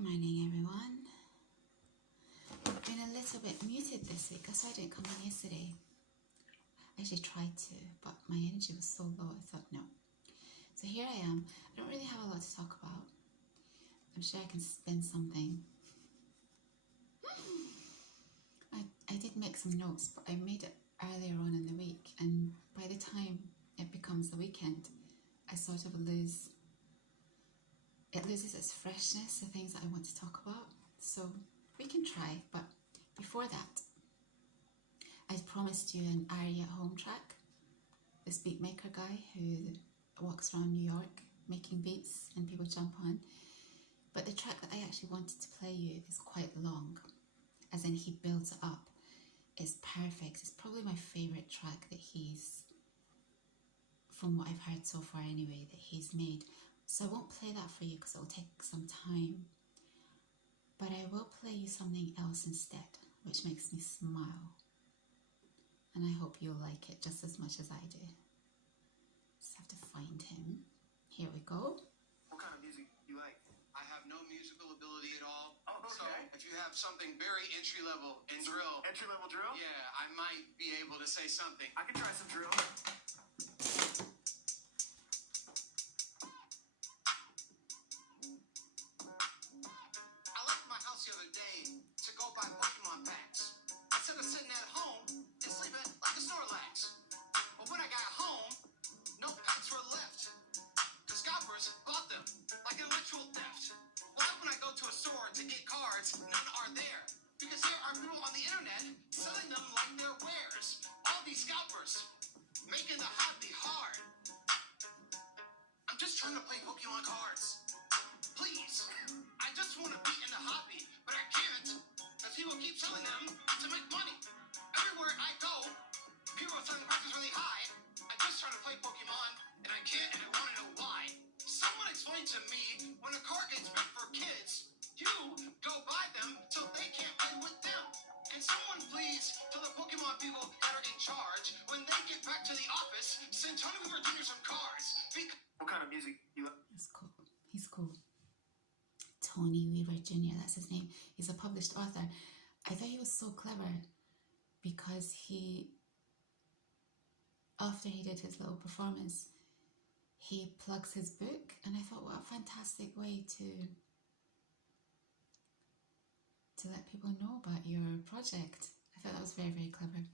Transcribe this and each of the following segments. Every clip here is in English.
Good morning, everyone. I've been a little bit muted this week. That's why I didn't come on yesterday. I actually tried to, but my energy was so low, I thought no. So here I am. I don't really have a lot to talk about. I'm sure I can spin something. I did make some notes, but I made it earlier on in the week, and by the time it becomes the weekend, I sort of loses its freshness, the things that I want to talk about. So we can try, but before that, I promised you an Aria home track. This beatmaker guy who walks around New York making beats and people jump on. But the track that I actually wanted to play you is quite long, as in he builds it up. It's perfect. It's probably my favourite track that he's, from what I've heard so far anyway, that he's made. So I won't play that for you because it will take some time. But I will play you something else instead, which makes me smile. And I hope you'll like it just as much as I do. Just have to find him. Here we go. What kind of music do you like? I have no musical ability at all. Oh, okay. So if you have something very entry level in drill. Entry level drill? Yeah, I might be able to say something. I can try some drill. I left my house the other day to go buy Pokémon packs. Instead of sitting at home and sleeping like a Snorlax. But when I got home, no packs were left. The scalpers bought them like an ritual theft. Well, like when I go to a store to get cards, none are there. Because there are people on the internet selling them like they're wares. All these scalpers making the hobby hard. I'm just trying to play Pokemon cards. Please, I just want to be in the hobby, but I can't, because people keep selling them to make money. Everywhere I go, people are selling prices really high. I just try to play Pokemon, and I can't, and I want to know why. Someone explain to me, when a card gets meant for kids, you go buy them so they can't play with them. Can someone please tell the Pokemon people that are in charge, when they get back to the office, send Tony Weaver Jr. some cards? What kind of music do you like? That's cool. He's cool. Tony Weaver Jr., that's his name. He's a published author. I thought he was so clever because after he did his little performance, he plugs his book, and I thought, what a fantastic way to let people know about your project. I thought that was very, very clever.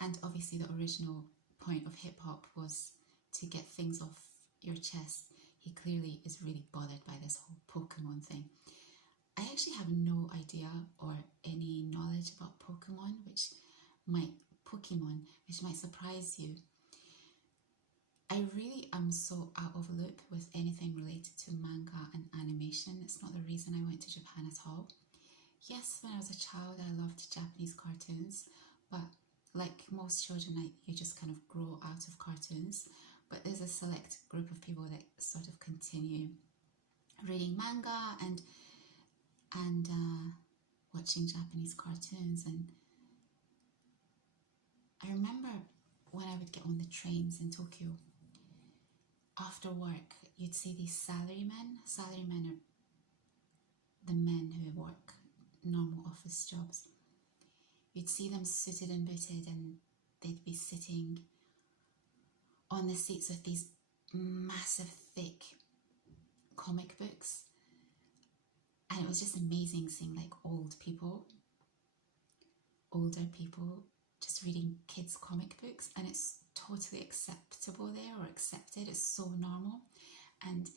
And obviously the original point of hip-hop was to get things off your chest. He clearly is really bothered by this whole Pokemon thing. I actually have no idea or any knowledge about Pokemon, which might surprise you. I really am so out of loop with anything related to manga and animation. It's not the reason I went to Japan at all. Yes, when I was a child, I loved Japanese cartoons, but like most children, you just kind of grow out of cartoons. But there's a select group of people that sort of continue reading manga and watching Japanese cartoons. And I remember when I would get on the trains in Tokyo, after work, you'd see these salarymen. Salarymen are the men who work normal office jobs. You'd see them suited and booted, and they'd be sitting on the seats with these massive, thick comic books. And it was just amazing seeing like older people, just reading kids' comic books, and it's totally acceptable there, or accepted. It's so normal. And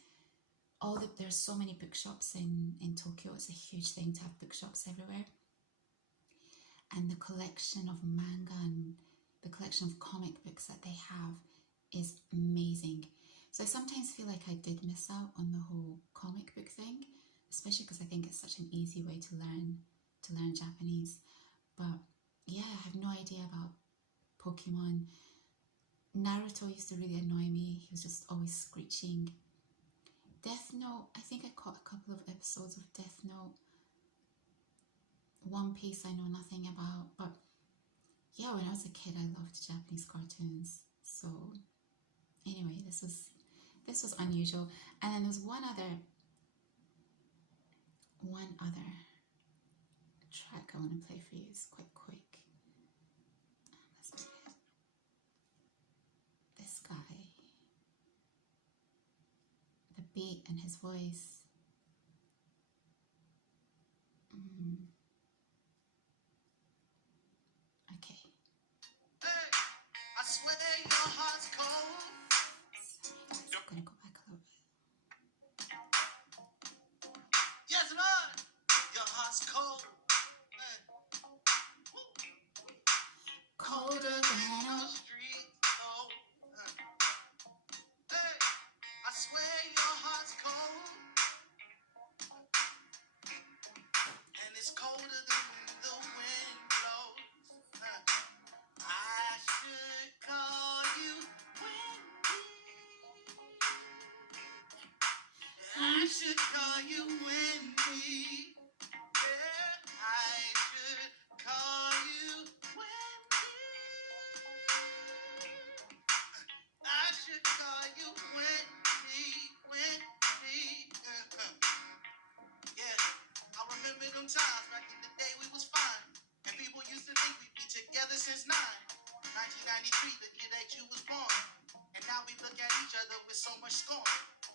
there's so many bookshops in Tokyo. It's a huge thing to have bookshops everywhere. And the collection of manga and the collection of comic books that they have is amazing. So I sometimes feel like I did miss out on the whole comic book thing, especially because I think it's such an easy way to learn Japanese. But yeah, I have no idea about Pokemon. Naruto used to really annoy me. He was just always screeching. Death Note, I think I caught a couple of episodes of Death Note. One Piece I know nothing about, but yeah, when I was a kid I loved Japanese cartoons. So anyway, this was unusual. And then there's one other one other track I want to play for you. It's quite quick. Let's pick it. This guy, the beat and his voice. Okay. Hey, I swear your heart's cold. I'm gonna go back a little bit. Yes, Lord, your heart's cold. Hey. Woo. Colder than the street. Oh. Hey, I swear your heart's cold. And it's colder than when the wind blows. I should call you Wendy. I should call you Wendy. Yeah, I should call you Wendy. I should call you Wendy. Wendy. Yeah, I remember them times back in the day we was fine. And people used to think we'd be together since 1993, the year that you was born. And now we look at each other with so much scorn.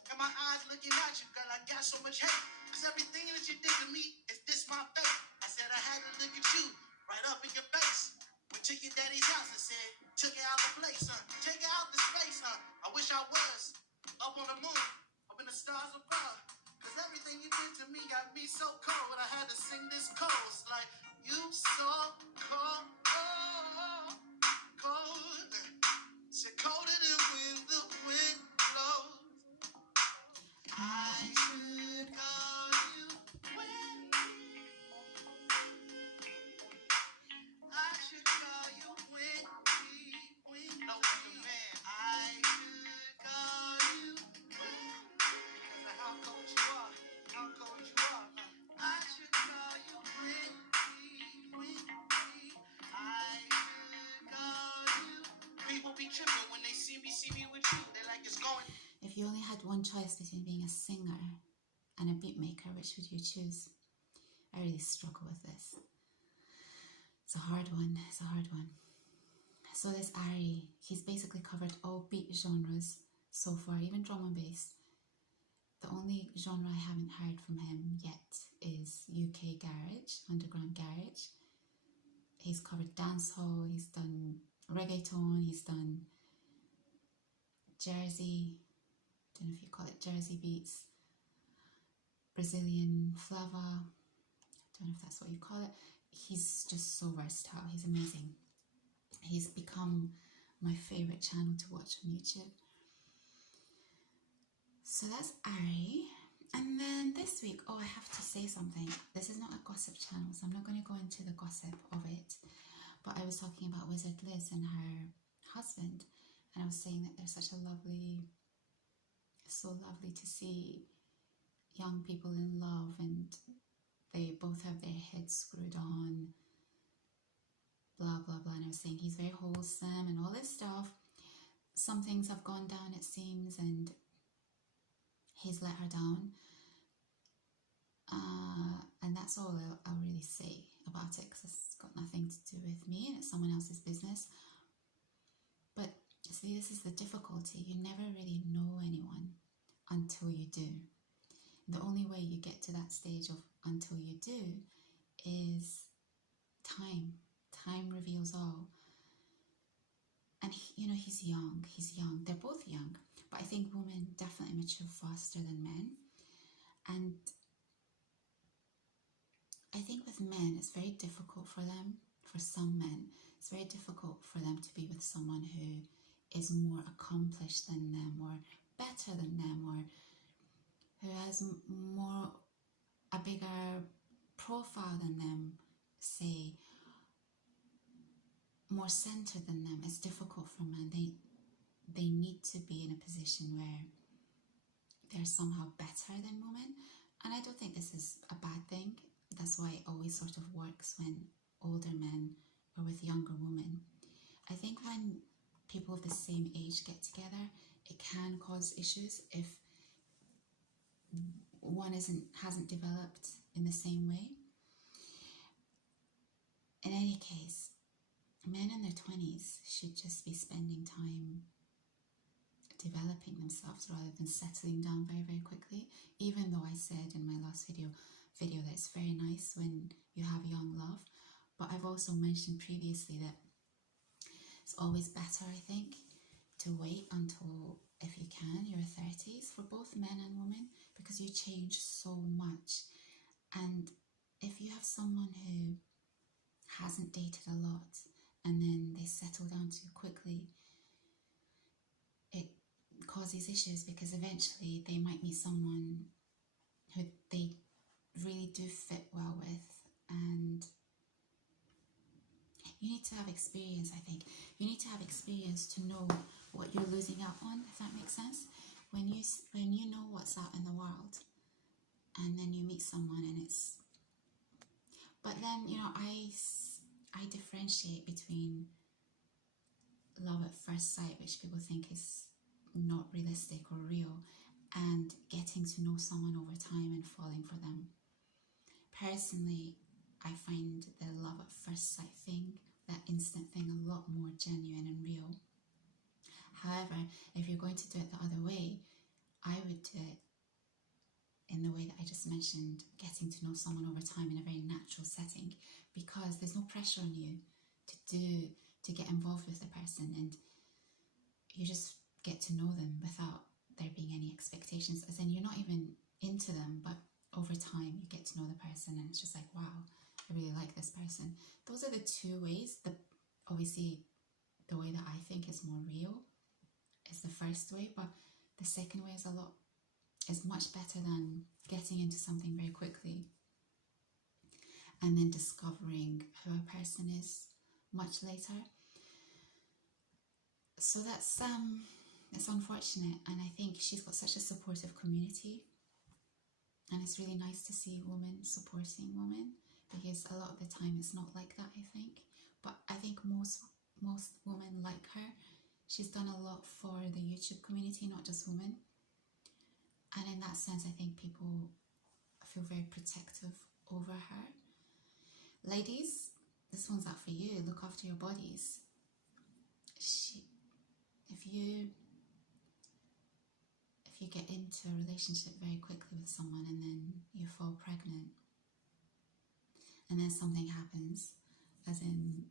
And my eyes looking at you, girl, I got so much hate. Cause everything that you did to me is this my fate. I said I had to look at you right up in your face. Went to your daddy's house and said, took her out the place, huh? Take her out the space, huh? I wish I was up on the moon, up in the stars above. Cause everything you did to me got me so cold. I had to sing this chorus like, you so cold, cold. Said colder than when the wind blows. I should call you Wendy. I should call you Wendy. No, man. I should call you Wendy. Because of how cold you are. How cold you are. I should call you Wendy. I should call you. People be tripping when they see me with you. They like it's going. If you only had one choice between being a singer and a beat maker, which would you choose? I really struggle with this. It's a hard one. It's a hard one. So this Ari, he's basically covered all beat genres so far, even drum and bass. The only genre I haven't heard from him yet is UK garage, underground garage. He's covered dancehall, he's done reggaeton, he's done Jersey, don't know if you call it Jersey beats, Brazilian flava, don't know if that's what you call it. He's just so versatile, he's amazing. He's become my favourite channel to watch on YouTube. So that's Ari. And then this week, I have to say something. This is not a gossip channel, so I'm not going to go into the gossip of it. But I was talking about Wizard Liz and her husband, and I was saying that they're such a lovely, so lovely to see young people in love, and they both have their heads screwed on, blah, blah, blah. And I was saying he's very wholesome and all this stuff. Some things have gone down, it seems, and he's let her down. And that's all I'll really say about it, because it's got nothing to do with me and it's someone else's business. But see, this is the difficulty. You never really know anyone until you do. The only way you get to that stage of until you do is time. Time reveals all. And he's young. They're both young. But I think women definitely mature faster than men. And I think with men, it's very difficult for them. For some men, it's very difficult for them to be with someone who is more accomplished than them, or better than them, or who has a bigger profile than them, say, more centered than them. It's difficult for men. They need to be in a position where they're somehow better than women. And I don't think this is a bad thing. That's why it always sort of works when older men are with younger women. I think when people of the same age get together, it can cause issues if one hasn't developed in the same way. In any case, men in their 20s should just be spending time developing themselves rather than settling down very, very quickly. Even though I said in my last video that it's very nice when you have young love, but I've also mentioned previously that it's always better, I think, to wait until, if you can, your 30s for both men and women, because you change so much. And if you have someone who hasn't dated a lot and then they settle down too quickly, it causes issues, because eventually they might meet someone who they really do fit well with, and you need to have experience. I think you need to have experience to know what you're losing out on, if that makes sense. When you know what's out in the world, and then you meet someone and it's, but then, you know, I differentiate between love at first sight, which people think is not realistic or real, and getting to know someone over time and falling for them. Personally, I find the love at first sight thing, that instant thing, a lot more genuine and real. However, if you're going to do it the other way, I would do it in the way that I just mentioned, getting to know someone over time in a very natural setting, because there's no pressure on you to get involved with the person, and you just get to know them without there being any expectations, as in you're not even into them, but over time you get to know the person and it's just like, wow, I really like this person. Those are the two ways. Obviously the way that I think is more real is the first way, but the second way is much better than getting into something very quickly and then discovering who a person is much later. So that's it's unfortunate, and I think she's got such a supportive community, and it's really nice to see women supporting women, because a lot of the time it's not like that, I think. But I think most women like her. She's done a lot for the YouTube community, not just women, and in that sense I think people feel very protective over her. Ladies, this one's out for you. Look after your bodies. If you get into a relationship very quickly with someone and then you fall pregnant, and then something happens, as in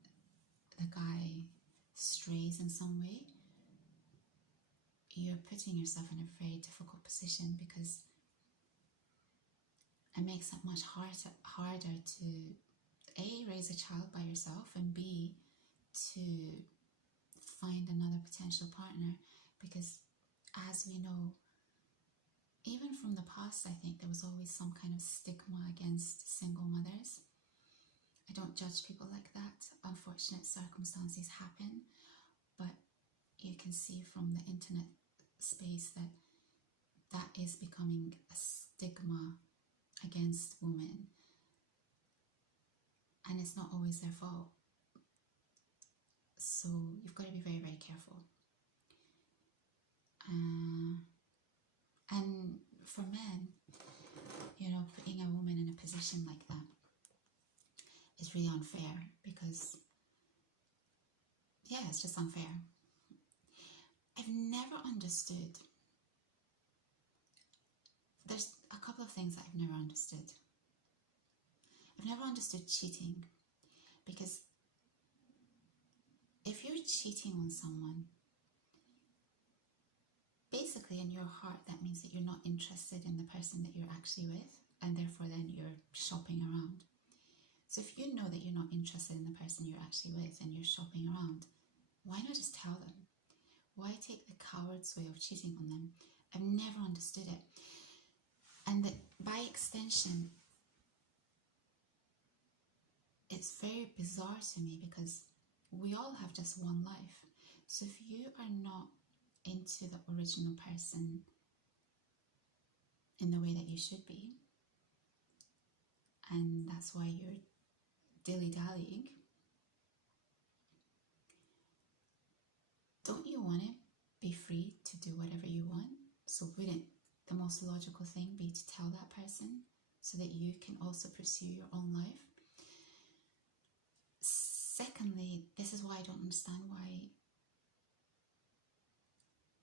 the guy strays in some way, you're putting yourself in a very difficult position, because it makes it much harder to A, raise a child by yourself, and B, to find another potential partner, because as we know, even from the past, I think there was always some kind of stigma against single mothers. I don't judge people like that. Unfortunate circumstances happen, but you can see from the internet space that that is becoming a stigma against women, and it's not always their fault. So you've got to be very, very careful. And for men, you know, putting a woman in a position like that is really unfair, because, yeah, it's just unfair. I've never understood, there's a couple of things that I've never understood. I've never understood cheating, because if you're cheating on someone, basically in your heart that means that you're not interested in the person that you're actually with, and therefore then you're shopping around. So if you know that you're not interested in the person you're actually with and you're shopping around, why not just tell them? Why take the coward's way of cheating on them? I've never understood it. And that by extension, it's very bizarre to me, because we all have just one life. So if you are not into the original person in the way that you should be, and that's why you're dilly-dallying, don't you want to be free to do whatever you want? So wouldn't the most logical thing be to tell that person, so so that you can also pursue your own life. Secondly, this is why I don't understand why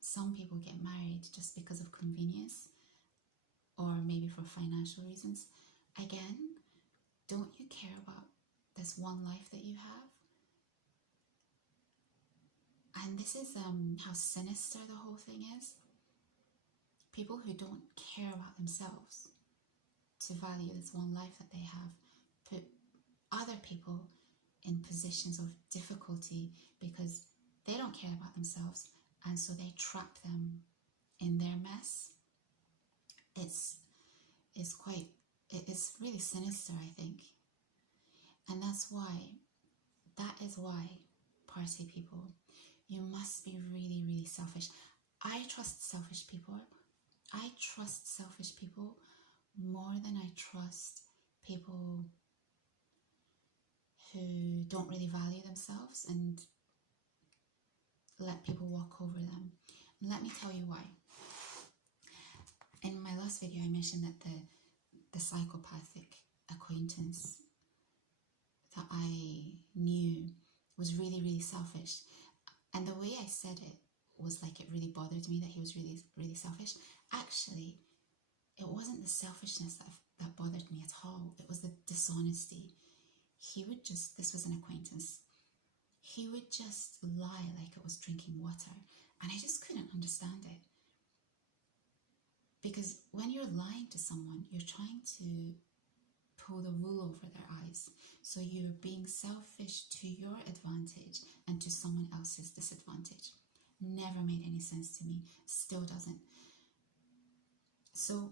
some people get married just because of convenience or maybe for financial reasons. Again, don't you care about this one life that you have? And this is how sinister the whole thing is. People who don't care about themselves to value this one life that they have put other people in positions of difficulty because they don't care about themselves, and so they trap them in their mess. It's really sinister, I think. And that is why, party people, you must be really, really selfish. I trust selfish people. I trust selfish people more than I trust people who don't really value themselves and let people walk over them. And let me tell you why. In my last video, I mentioned that the psychopathic acquaintance that I knew was really, really selfish. And the way I said it was like it really bothered me that he was really, really selfish. Actually, it wasn't the selfishness that bothered me at all. It was the dishonesty. This was an acquaintance. He would just lie like it was drinking water. And I just couldn't understand it. Because when you're lying to someone, you're trying to pull the wool over their eyes. So you're being selfish to your advantage and to someone else's disadvantage. Never made any sense to me. Still doesn't. So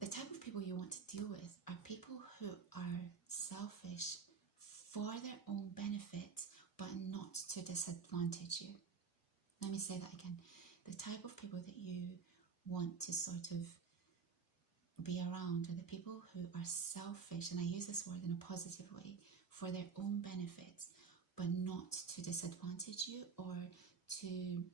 the type of people you want to deal with are people who are selfish for their own benefit, but not to disadvantage you. Let me say that again. The type of people that you want to sort of be around are the people who are selfish, and I use this word in a positive way, for their own benefit, but not to disadvantage you or to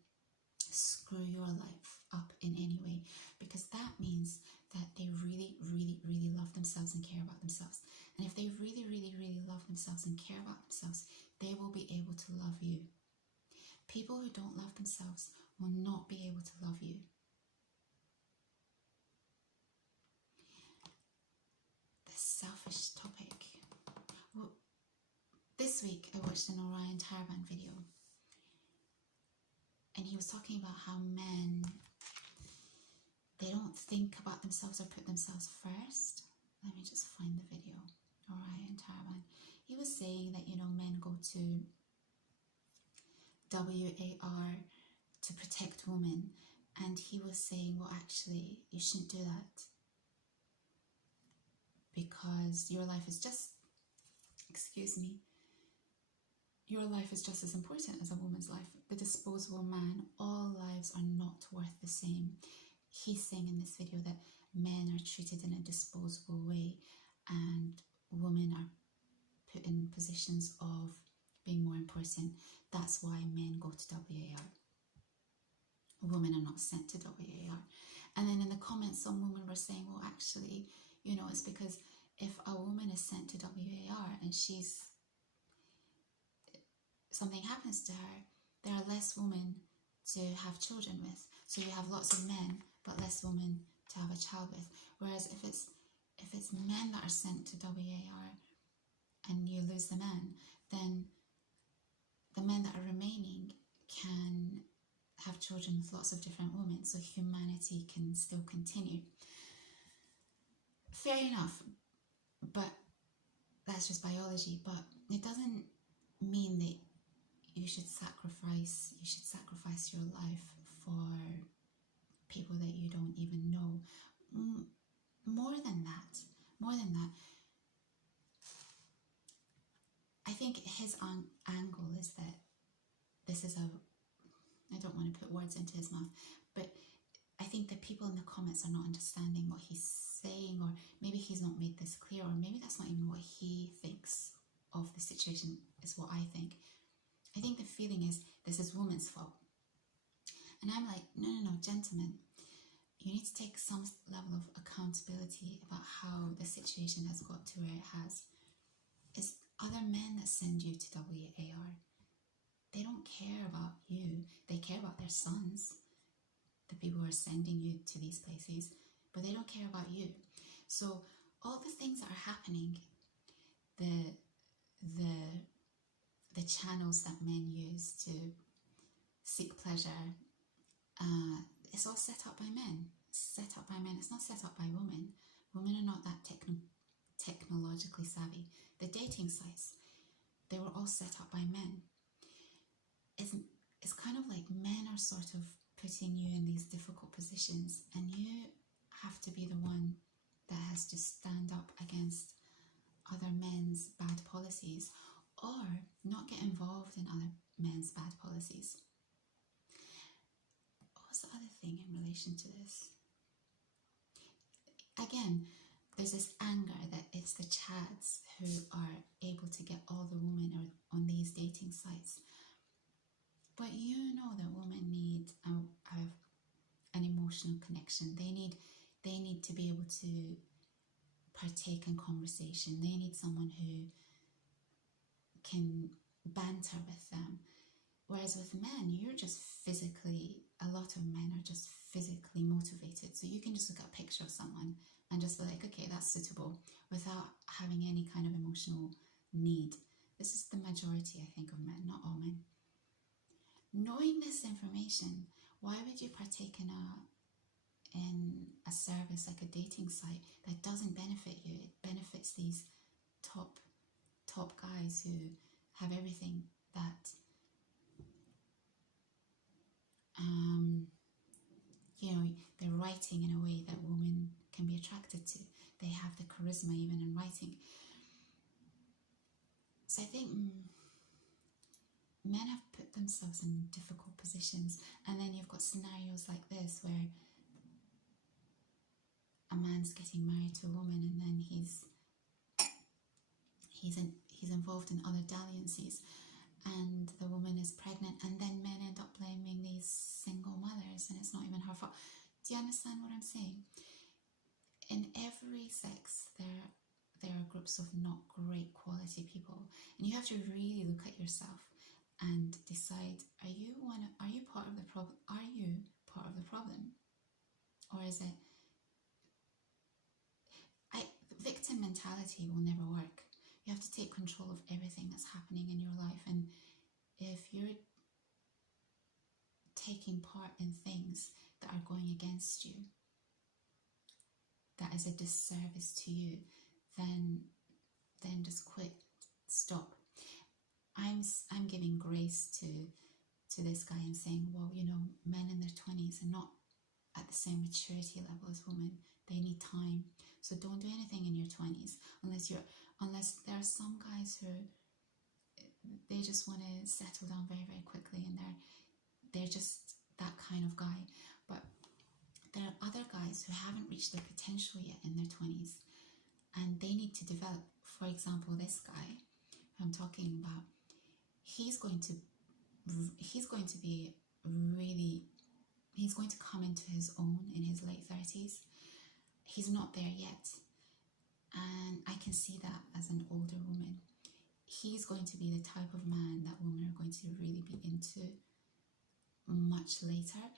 screw your life up in any way, because that means that they really, really, really love themselves and care about themselves. And if they really, really, really love themselves and care about themselves, they will be able to love you. People who don't love themselves will not be able to love you. This selfish topic. Well, this week I watched an Orion Tarband video, and he was talking about how men, they don't think about themselves or put themselves first. Let me just find the video. Orion Tarband. He was saying that, men go to WAR to protect women, and he was saying, well, actually, you shouldn't do that because your life is just, your life is just as important as a woman's life. The disposable man, all lives are not worth the same. He's saying in this video that men are treated in a disposable way and women are put in positions of being more important. That's why men go to WAR. Women are not sent to WAR. And then in the comments, some women were saying, well, actually, it's because if a woman is sent to WAR and something happens to her, there are less women to have children with. So you have lots of men, but less women to have a child with. Whereas if it's men that are sent to WAR and you lose the men, then the men that are remaining can have children with lots of different women, so humanity can still continue. Fair enough, but that's just biology. But it doesn't mean that you should sacrifice your life for people that you don't even know. More than that, I think his angle is that this is I don't want to put words into his mouth, but I think that people in the comments are not understanding what he's saying, or maybe he's not made this clear, or maybe that's not even what he thinks of the situation, is what I think. I think the feeling is this is women's fault. And I'm like, no, gentlemen, you need to take some level of accountability accountability about how the situation has got to where it has is other men that send you to WAR. They don't care about you. They care about their sons, the people who are sending you to these places, but they don't care about you. So all the things that are happening, the channels that men use to seek pleasure, it's all set up by men. It's set up by men. It's not set up by women. Women are not that technologically savvy. The dating sites, they were all set up by men. It's kind of like men are sort of putting you in these difficult positions, and you have to be the one that has to stand up against other men's bad policies, or not get involved in other men's bad policies. What was the other thing in relation to this? Again, there's this anger that it's the chads who are able to get all the women on these dating sites. But you know that women need an emotional connection. They need to be able to partake in conversation. They need someone who can banter with them. Whereas with men, you're just physically, a lot of men are just physically motivated. So you can just look at a picture of someone and just be like, okay, that's suitable, without having any kind of emotional need. This is the majority, I think, of men, not all men. Knowing this information, why would you partake in a service like a dating site that doesn't benefit you? It benefits these top guys who have everything that they're writing in a way that women can be attracted to. They have the charisma even in writing. So I think men have put themselves in difficult positions, and then you've got scenarios like this where a man's getting married to a woman, and then he's involved in other dalliances, and the woman is pregnant, and then men end up blaming these single mothers, and it's not even her fault. Do you understand what I'm saying? In every sex, there are groups of not great quality people, and you have to really look at yourself and decide: are you part of the problem? Are you part of the problem, or is it? Victim mentality will never work. You have to take control of everything that's happening in your life, and if you're taking part in things that are going against you, that is a disservice to you, then just quit. Stop. I'm giving grace to this guy and saying, well, men in their 20s are not at the same maturity level as women. They need time. So don't do anything in your 20s unless there are some guys who they just want to settle down very, very quickly, and they're just that kind of guy. But there are other guys who haven't reached their potential yet in their 20s, and they need to develop. For example, this guy who I'm talking about, he's going to come into his own in his late 30s. He's not there yet, and I can see that as an older woman. He's going to be the type of man that women are going to really be into much later.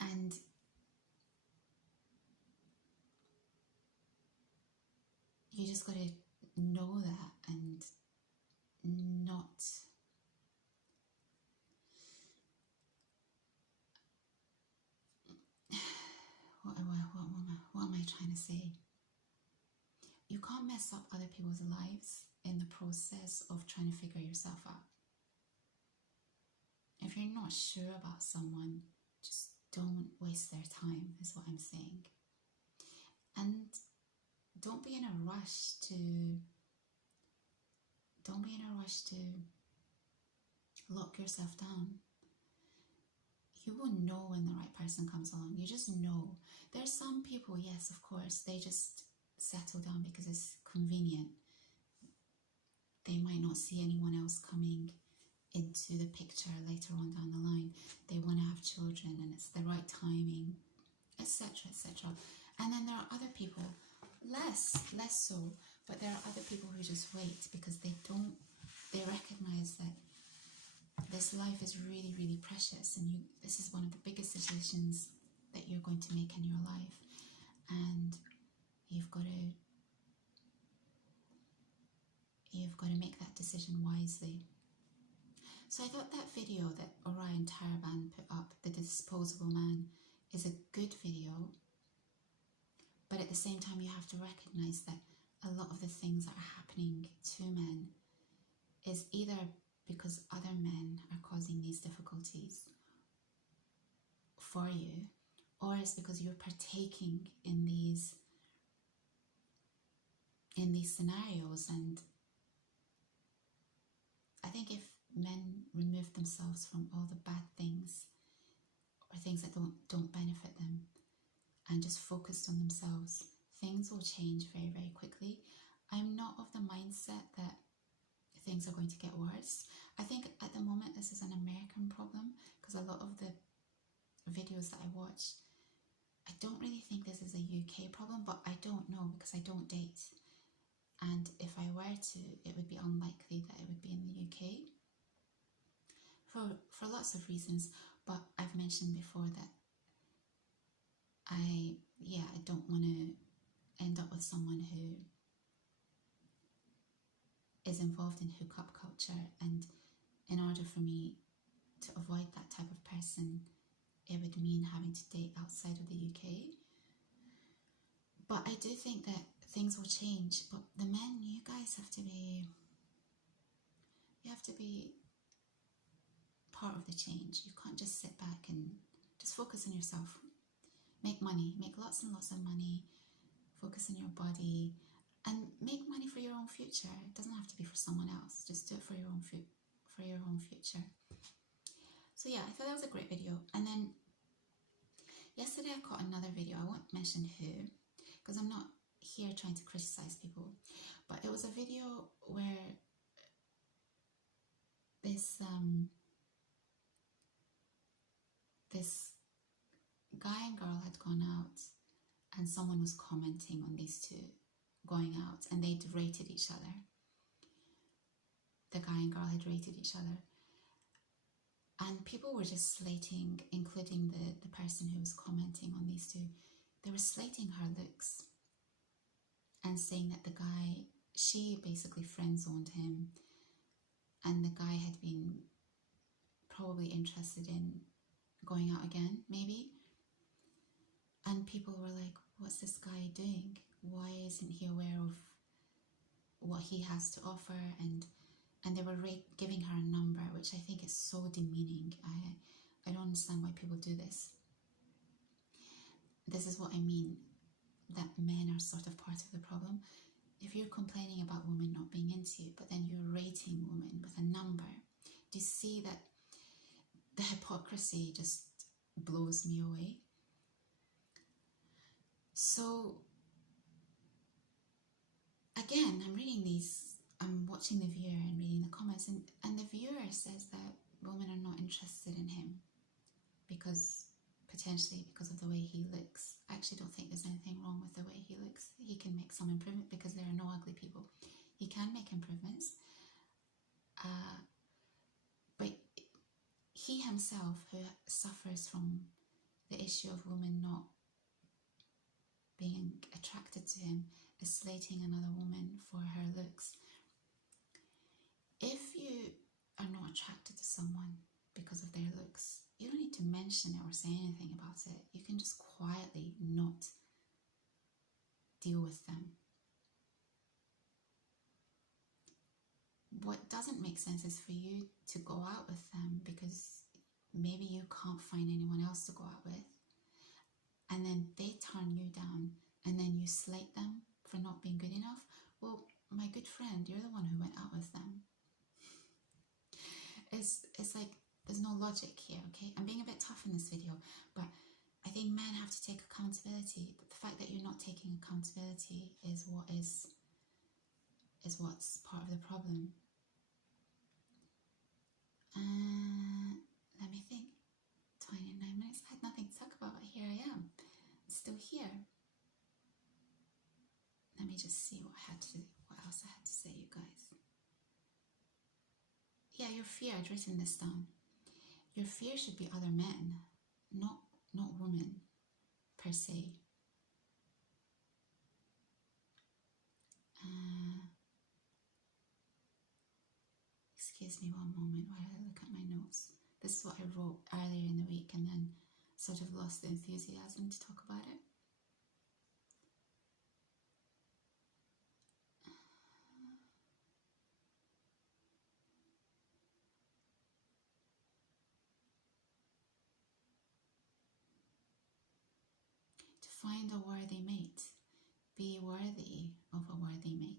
And you just got to know that and not what am I trying to say? You can't mess up other people's lives in the process of trying to figure yourself out. If you're not sure about someone, just don't waste their time, is what I'm saying. And don't be in a rush to lock yourself down. You will know when the right person comes along. You just know. There's some people, yes, of course, they just settle down because it's convenient. They might not see anyone else coming into the picture later on down the line. They want to have children, and it's the right timing, etc., etc. And then there are other people, less so, but there are other people who just wait because they recognize that this life is really, really precious, and this is one of the biggest decisions that you're going to make in your life, and you've got to make that decision wisely. So I thought that video that Orion Taraban put up, The Disposable Man, is a good video, but at the same time you have to recognize that a lot of the things that are happening to men is either because other men are causing these difficulties for you, or it's because you're partaking in these scenarios. And I think if men remove themselves from all the bad things or things that don't benefit them and just focus on themselves, things will change very, very quickly. I'm not of the mindset that things are going to get worse. I think at the moment this is an American problem, because a lot of the videos that I watch, I don't really think this is a UK problem, but I don't know because I don't date. And if I were to, it would be unlikely that it would be in the UK for lots of reasons. But I've mentioned before that I don't want to end up with someone who is involved in hookup culture, and in order for me to avoid that type of person, it would mean having to date outside of the UK. But I do think that things will change. But the men, you guys have to be part of the change. You can't just sit back and just focus on yourself. Make money, make lots and lots of money, focus on your body, and make money for your own future. It doesn't have to be for someone else. Just do it for your own future. So yeah, I thought that was a great video. And then yesterday I caught another video. I won't mention who, because I'm not here trying to criticize people. But it was a video where this guy and girl had gone out, and someone was commenting on these two going out, and they'd rated each other. The guy and girl had rated each other, and people were just slating, including the person who was commenting on these two. They were slating her looks and saying that she basically friend-zoned him, and the guy had been probably interested in going out again, maybe. And people were like, what's this guy doing? Why isn't he aware of what he has to offer? And they were giving her a number, which I think is so demeaning. I don't understand why people do this. This is what I mean, that men are sort of part of the problem. If you're complaining about women not being into you, but then you're rating women with a number, do you see that the hypocrisy just blows me away? So again, I'm watching the viewer and reading the comments, and the viewer says that women are not interested in him potentially because of the way he looks. I actually don't think there's anything wrong with the way he looks. He can make some improvement because there are no ugly people. He can make improvements. But he himself, who suffers from the issue of women not being attracted to him, is slating another woman for her looks. If you are not attracted to someone because of their looks, you don't need to mention it or say anything about it. You can just quietly not deal with them. What doesn't make sense is for you to go out with them because maybe you can't find anyone else to go out with, and then they turn you down, and then you slate them for not being good enough. Well, my good friend, you're the one who went out with them. It's like there's no logic here, okay? I'm being a bit tough in this video, but I think men have to take accountability. But the fact that you're not taking accountability is what's part of the problem. Let me think. 29 minutes. I had nothing to talk about, but here I am. still here. Let me just see what else I had to say, you guys. Yeah, your fear, I'd written this down. Your fear should be other men, not women per se. Excuse me one moment while I look at my notes. This is what I wrote earlier in the week and then sort of lost the enthusiasm to talk about it. To find a worthy mate. Be worthy of a worthy mate.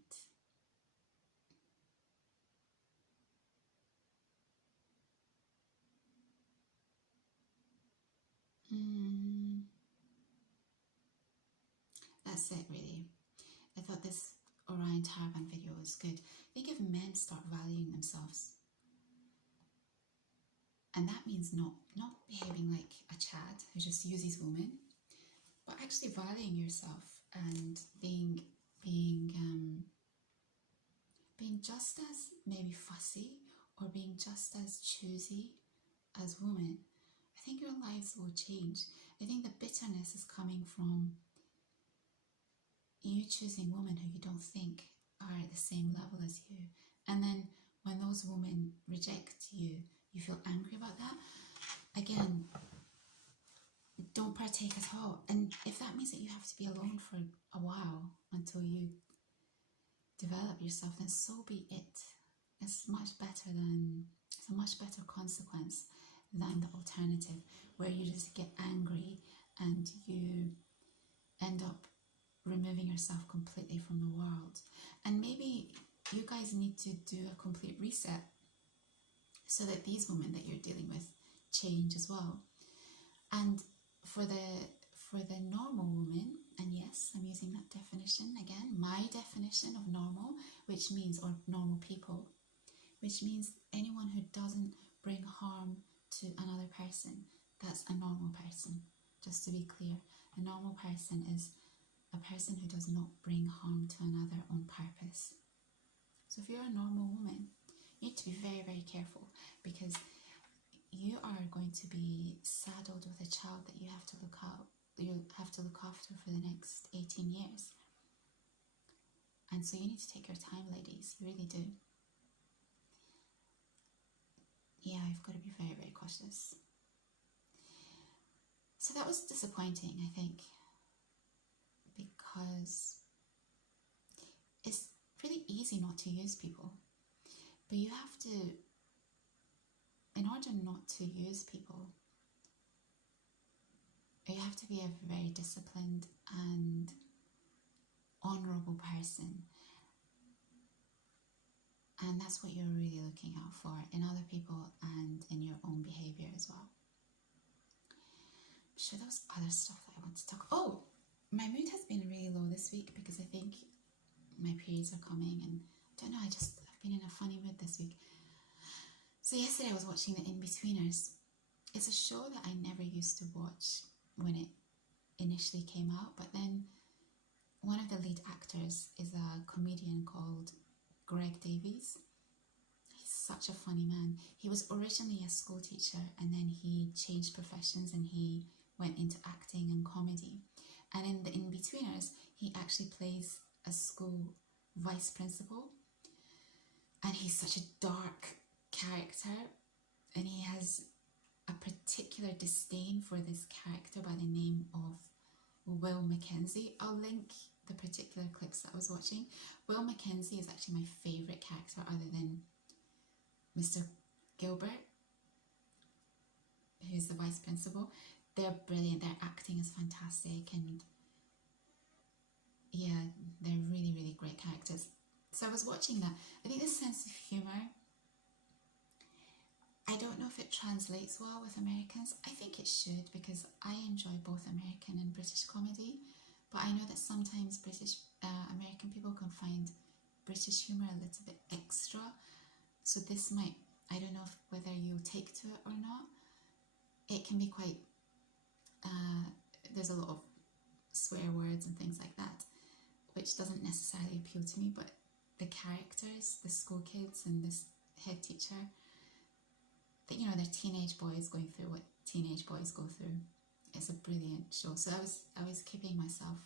That's it, really. I thought this Orion Taraban video was good. I think if men start valuing themselves, and that means not behaving like a Chad who just uses women, but actually valuing yourself and being just as maybe fussy or being just as choosy as women, I think your lives will change. I think the bitterness is coming from you choosing women who you don't think are at the same level as you. And then when those women reject you, you feel angry about that. Again, don't partake at all. And if that means that you have to be alone for a while until you develop yourself, then so be it. It's a much better consequence than the alternative, where you just get angry and you end up removing yourself completely from the world. And maybe you guys need to do a complete reset so that these women that you're dealing with change as well. And for the normal woman, and yes, I'm using that definition again, my definition of normal, which means, or normal people, which means anyone who doesn't bring harm to another person, that's a normal person. Just to be clear, a normal person is a person who does not bring harm to another on purpose. So if you're a normal woman, you need to be very, very careful, because you are going to be saddled with a child that you have to look after for the next 18 years. And so you need to take your time, ladies. You really do. Yeah, I've got to be very, very cautious. So that was disappointing, I think, because it's pretty easy not to use people. But you have to, in order not to use people, you have to be a very disciplined and honourable person. And that's what you're really looking out for in other people and in your own behaviour as well. I'm sure there was other stuff that I want to talk. Oh, my mood has been really low this week because I think my periods are coming, and I don't know, I've been in a funny mood this week. So yesterday I was watching the Inbetweeners. It's a show that I never used to watch when it initially came out, but then one of the lead actors is a comedian called Greg Davies. He's such a funny man. He was originally a school teacher and then he changed professions and he went into acting and comedy. And in the Inbetweeners, he actually plays a school vice principal. And he's such a dark character, and he has a particular disdain for this character by the name of Will Mackenzie. I'll link the particular clips that I was watching. Will Mackenzie is actually my favourite character other than Mr. Gilbert, who's the vice principal. They're brilliant, their acting is fantastic, and yeah, they're really, really great characters. So I was watching that. I think this sense of humour, I don't know if it translates well with Americans. I think it should, because I enjoy both American and British comedy, but I know that sometimes American people can find British humour a little bit extra. So this might, I don't know whether you'll take to it or not. It can be quite, there's a lot of swear words and things like that, which doesn't necessarily appeal to me, but the characters, the school kids and this head teacher, that, you know, they're teenage boys going through what teenage boys go through. It's a brilliant show. So I was keeping myself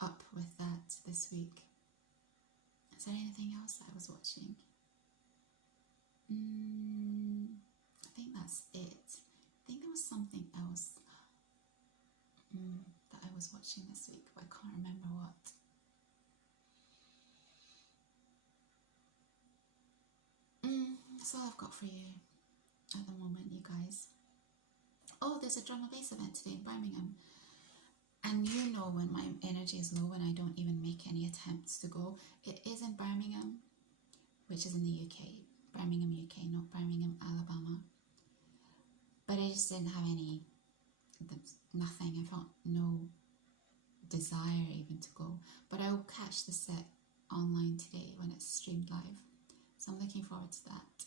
up with that this week. Is there anything else that I was watching? I think that's it. I think there was something else that I was watching this week, but I can't remember what. That's all I've got for you at the moment, you guys. Oh, there's a drum and bass event today in Birmingham. And you know when my energy is low and I don't even make any attempts to go. It is in Birmingham, which is in the UK. Birmingham, UK, not Birmingham, Alabama. But I just didn't have nothing. I felt no desire even to go. But I will catch the set online today when it's streamed live. So I'm looking forward to that.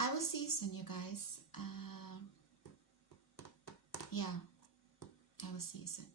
I will see you soon, you guys. Yeah, I will see you soon.